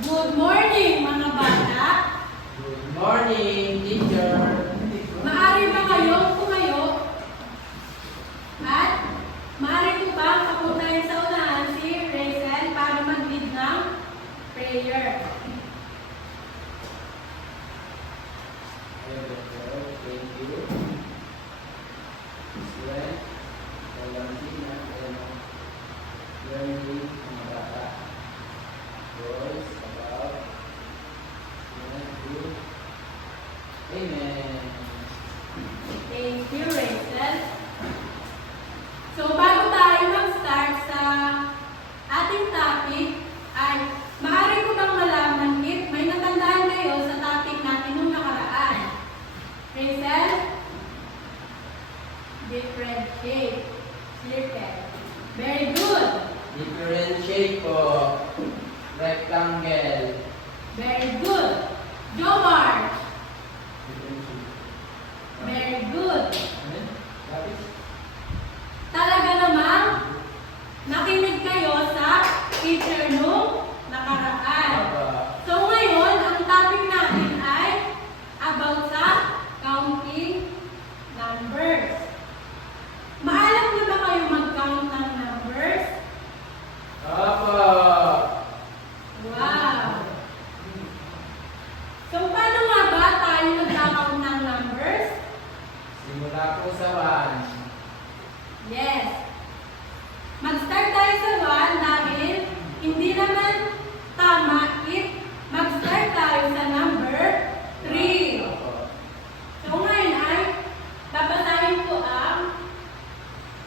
Good morning, mga bata. Good morning, teacher. Maaari ba kayong tumayo? At maaari ko ba kapuntahin sa unahan si Rachel para mag-lead ng prayer? Thank you. Sila, walang sina, learning mga bata. Boys, about, Amen. Thank you, Rachel. So, bago tayo mag-start sa ating topic, ay maaari ko bang malaman if may natandaan kayo sa topic natin nung nakaraan? Rachel? Differentiate. Circle. Very good. Differentiate po. Rectangle. Very good. Jomar. Very good. Talaga namang nakinig kayo sa teacher nung nakaraan. So ngayon, ang topic natin ay about sa counting numbers. Maalam na ba kayo mag-count ng numbers? Opo. Wow! So paano nga ba tayo mag-count ng numbers? Simula po sa 1. Yes. Mag-start tayo sa 1 dahil hindi naman tama if mag-start tayo sa number 3. Opo. So ngayon ay babasahin ko ang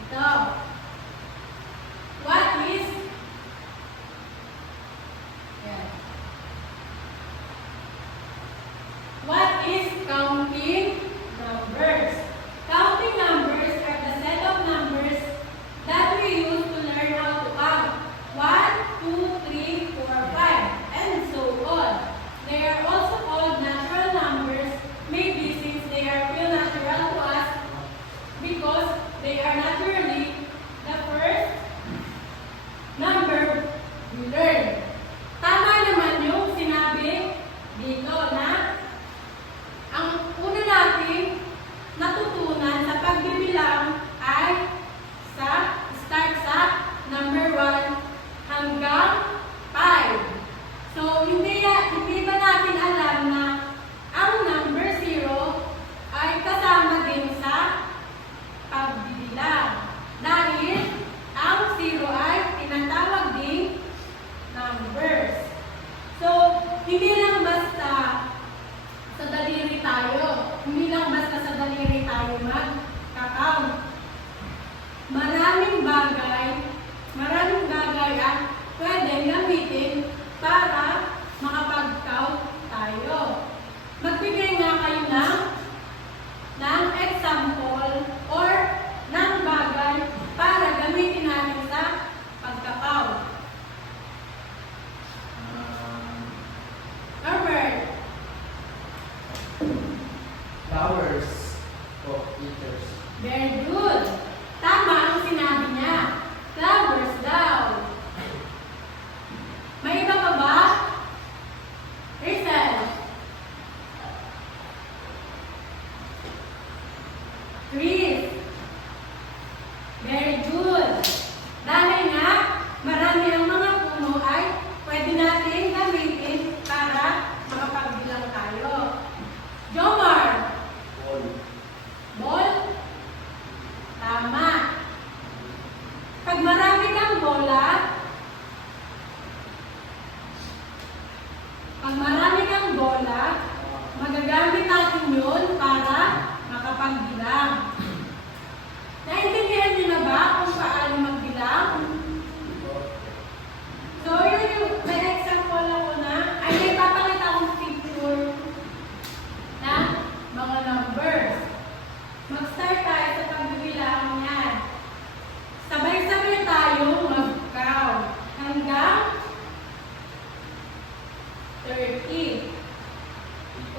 ito. What is Yes. What is counting numbers? Counting numbers are the set of numbers that we use to learn how to count. 1, 2, 3, 4, 5, and so on. They are also called natural numbers, maybe since they are feel natural to us because they are naturally the first number we learn. Tama naman yung sinabi dito na ang una natin natutunan sa pagbibilang ay start sa number 1 hanggang 5. So, hindi ba natin alam na ang number 0 ay kasama din sa pagbibilang. Dahil ang 0 ay tinatawag din numbers. So, hindi lang basta sa daliri tayo. Hindi lang basta sa daliri tayo mag-count. Maraming bagay ang pwedeng gamitin para makapag-count tayo. Magbigay nga kayo ng example or ng bagay para gamitin natin sa pagka-count. Herbert. Flowers. Oh, teachers. Very good. Tama ang sinabi niya. Flowers daw. May iba pa ba? Rizal. Trees. Very good. Dahil nga, marami ang mga puno ay pwede natin gamitin para makapagbilang tayo. Jomar. Ball? Tama. Pag marami kang bola, magagamit natin yun para makapagbilang. Naintindihan niyo na ba kung paano magbilang? So, yun yung may example ako na, ay may papakita akong picture na mga numbers. Mag-start tayo sa pagbibilang yan. Sabay-sabay tayong mag-count hanggang 30.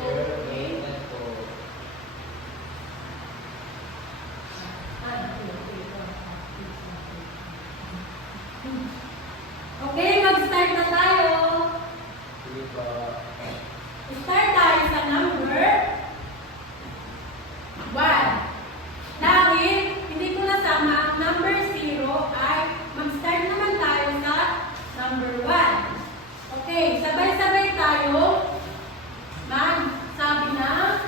Okay. Okay, mag-start na tayo. Po. Start tayo sa number 1. Dahil hindi ko nasama ang number 0 ay mag-start naman tayo sa number 1. Okay, sabay-sabay tayo magsabi ng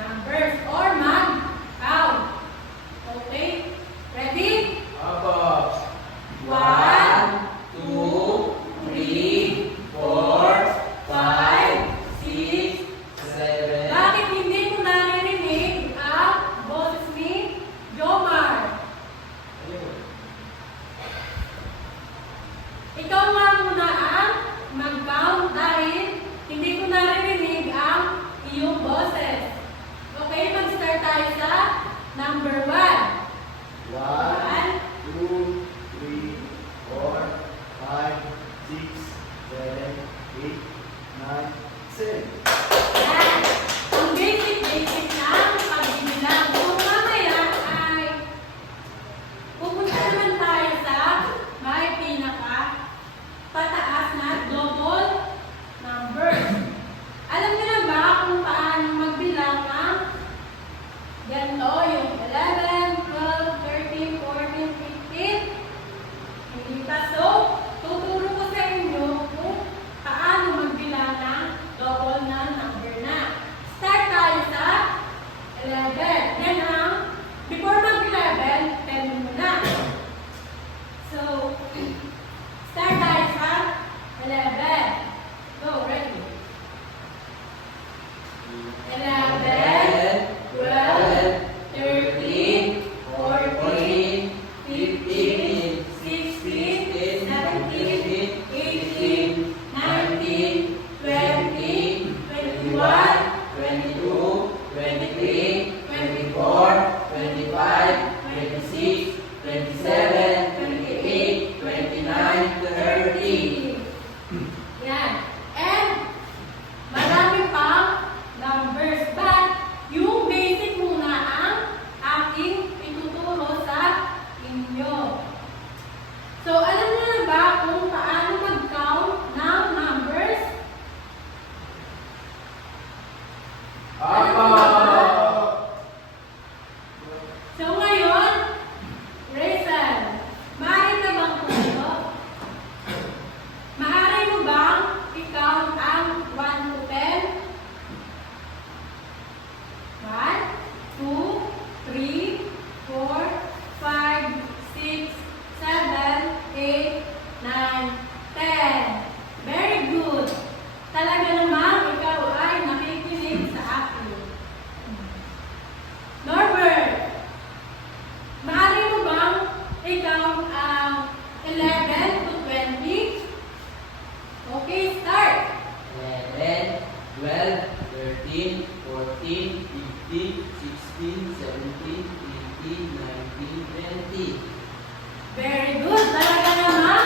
numbers or mag-count. Okay? Ready? Opo. 1, 2, 3, 4, 5, 6, 7. Bakit hindi ko naririnig ang boses ni Jomar? Ikaw nga muna ang mag-count dahil hindi ko naririnig ang iyong boses. Okay, mag-start tayo sa number 1. 1, 2, 3, 4, 5, 6, 7, 8, 9, 10. Yan. Ang basic ng pagbibilang. Kung mamaya ay pupunta naman tayo sa may pinaka pataas na double numbers. Alam niyo na ba kung paano magbilang ng ganito, yung 11, 12, 13, 14, 15? Hindi pa. So, tuturo ko sa inyo kung paano magbilang ng double na number na. Start tayo sa 11. Then, before mag-11, 10 muna. So, start tayo sa 11. Go, ready? 11, 12, 13, 14, 15, 16, 17, 18, 19, 20, 21, 22, 23, 24, 25, 26, 27, 28, 29, 30. Yan. And marami pang numbers. But yung basic muna ang aking ituturo sa inyo. So, alam niyo na ba kung paano mag-count ng numbers? Opo. So, ngayon, Rachel, maaari ka bang tulo? Maaari mo bang i-count ang 1 to 10? 1, 2, 3, 4, 5, 6, 7, 8, 9, 10. Very good. Talaga namang ikaw ay nakikinig sa akin. Norbert, maaari mo bang i-count ang 11 to 20? Okay, start. 11, 12, 13, 14, 15, 16, 17, 18, 19, 20. Very good. Talaga naman,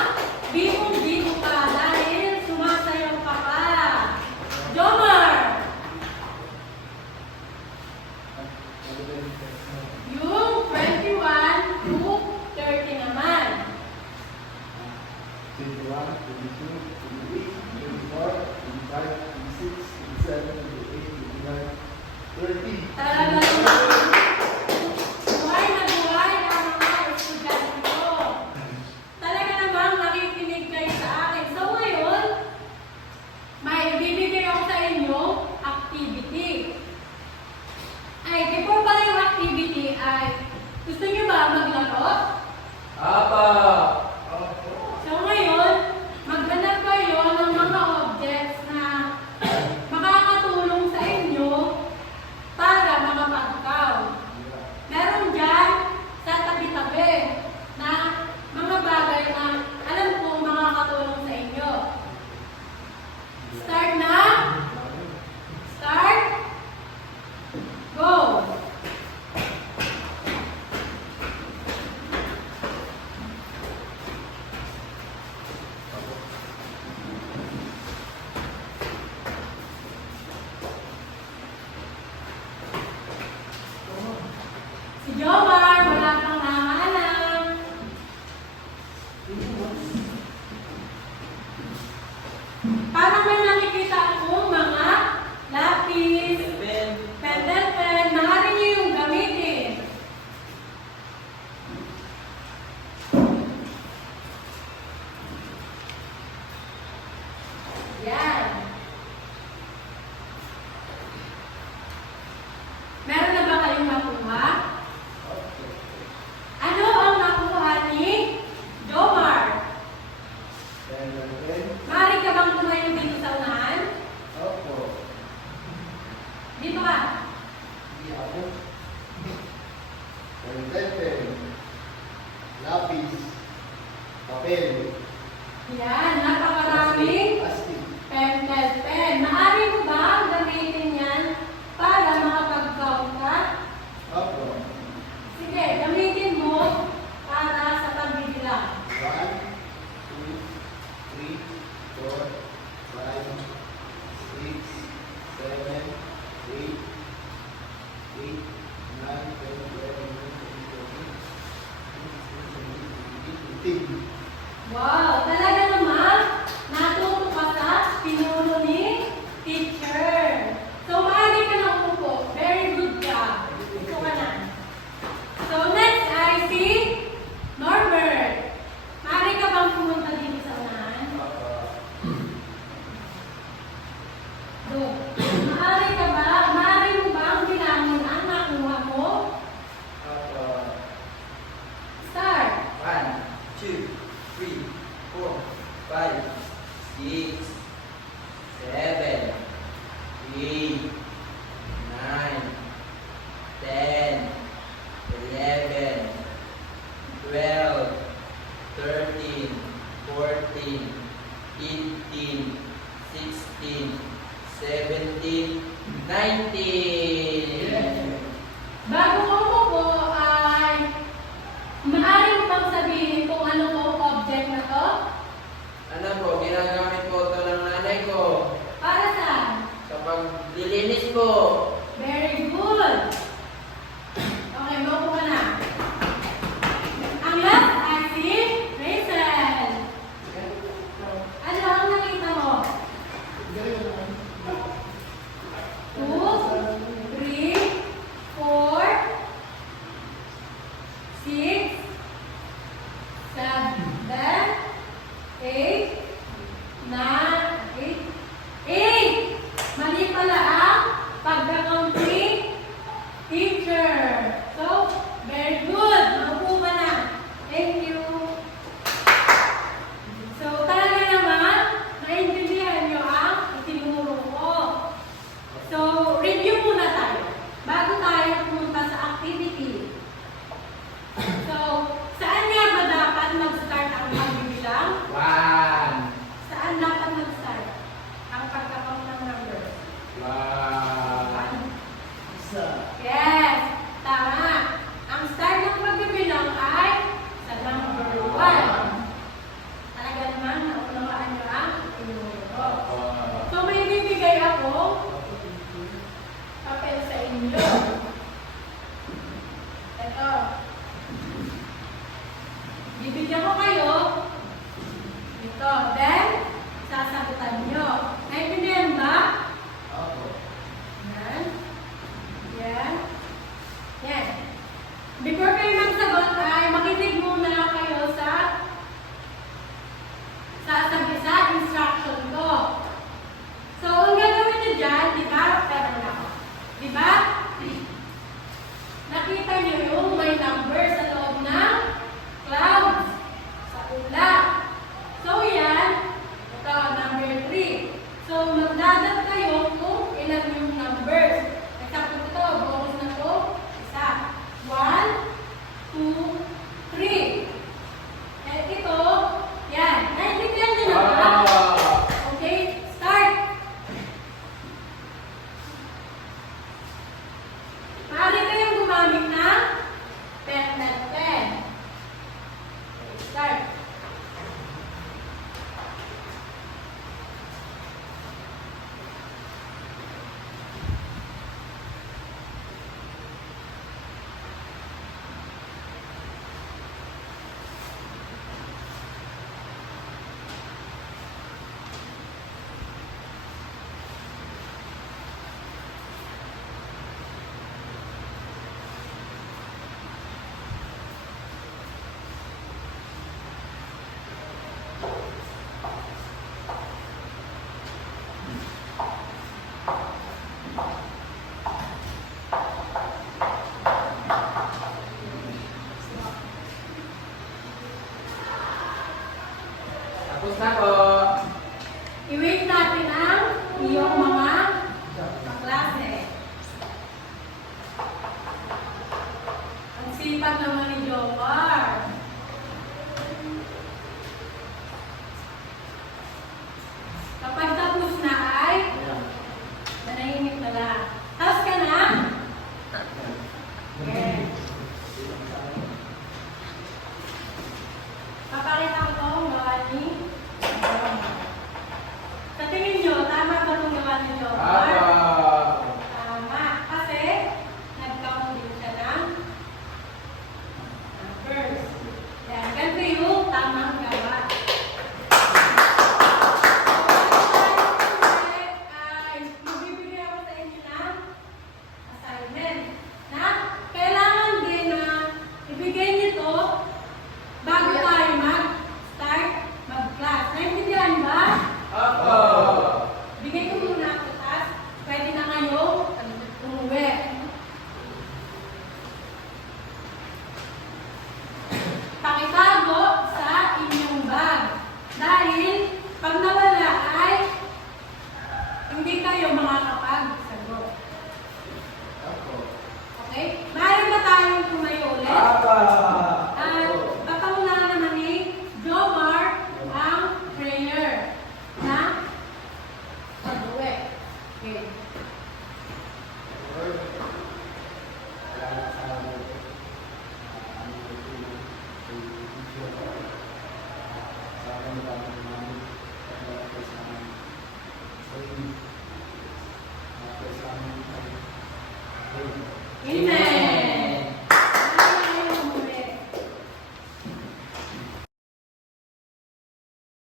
bihong-biho ka dahil sumasayaw ka pa. Jomar, yung 21 to 30 naman. 21, 22, 23, 24, 25, 26, 27, 28, 29, 30. Talaga naman, buhay na buhay ang mga estudyante ko. Talaga namang nakikinig kayo sa akin. So ngayon, may ibibigay ako sa inyo activity. Ay, before pala yung activity ay, gusto niyo ba maglaro? Opo. So ngayon, maghanap kayo ng mga objects na makakatulong sa inyo para makapag Papel. Yan, napakaraming Plastic. pen. Maaari mo ba gamitin yan para makapag-count ka? Opo. Sige, gamitin mo para sa pagbibilang. 1, 2, 3, 4, 5, 6, 7, 8, 9, 10, 11, 12, 13. Wow, talaga naman, natuto ka sa pinuno ni teacher. So, maaari ka na umupo. Very good ka. Ito ka na. So, next ay si Norbert. Maaari ka bang pumunta dito sa unahan? Good. Maaari mo bang bilangin ang nakuha mo? Start. 1, 2, 3, 4, 5, 6, 7, 8, 9, 10, 11, 12, 13, 14, 15, 16, 17, 19. Bago ko umupo ay maaari mo bang sabihin kung ano pong object na to? Ano po, ginagamit po ito ng nanay ko Para saan? sa paglilinis po. Very good. Okay, maupo ka na. Ang last ay si Rachel. Ano ang nakita mo? 2, 3, 4, 6, 7, 8, 9, 8. Mali pala ang pagka-counting teacher. So, very good. Maupo ka na. Thank you. So, talaga naman, naintindihan nyo ang itinuro ko. So, review muna tayo bago tayo pumunta sa activity. So, saan nga ba dapat mag-start ang pagbibilang? 1, Saan dapat mag-start ang pagkakount ng number? 1, Isa. Yes, tama. Ang start ng pagbibilang ay sa number 1. Talaga naman, naunawaan nyo ang itinuro. So, may bibigay ako papel sa inyo. Ito. Bibigyan ko kayo ito. Then, sasagutan nyo. Naintindihan ba? Opo. Yan. Yan. Yan. Before kayo magsagot ay makinig muna kayo sa instruction ko. So, ang gagawin nyo dyan, di ba? Pero na ako. Di ba? Nakita nyo yung may number sa loob ng clouds. Sa ulap. So, yan. Ito, number 3. So, magdadat kayo kung ilan yung numbers. Example ito, bonus na to. Isa. 1, 2, 3. Eh, ito, yan. Naintindihan nyo na ba? Okay, start. Maaari kayong gumamit ng pen. Start. Tapos na po. I-wait natin ang iyong mga kaklase. Ang sipag naman ni Jomar. In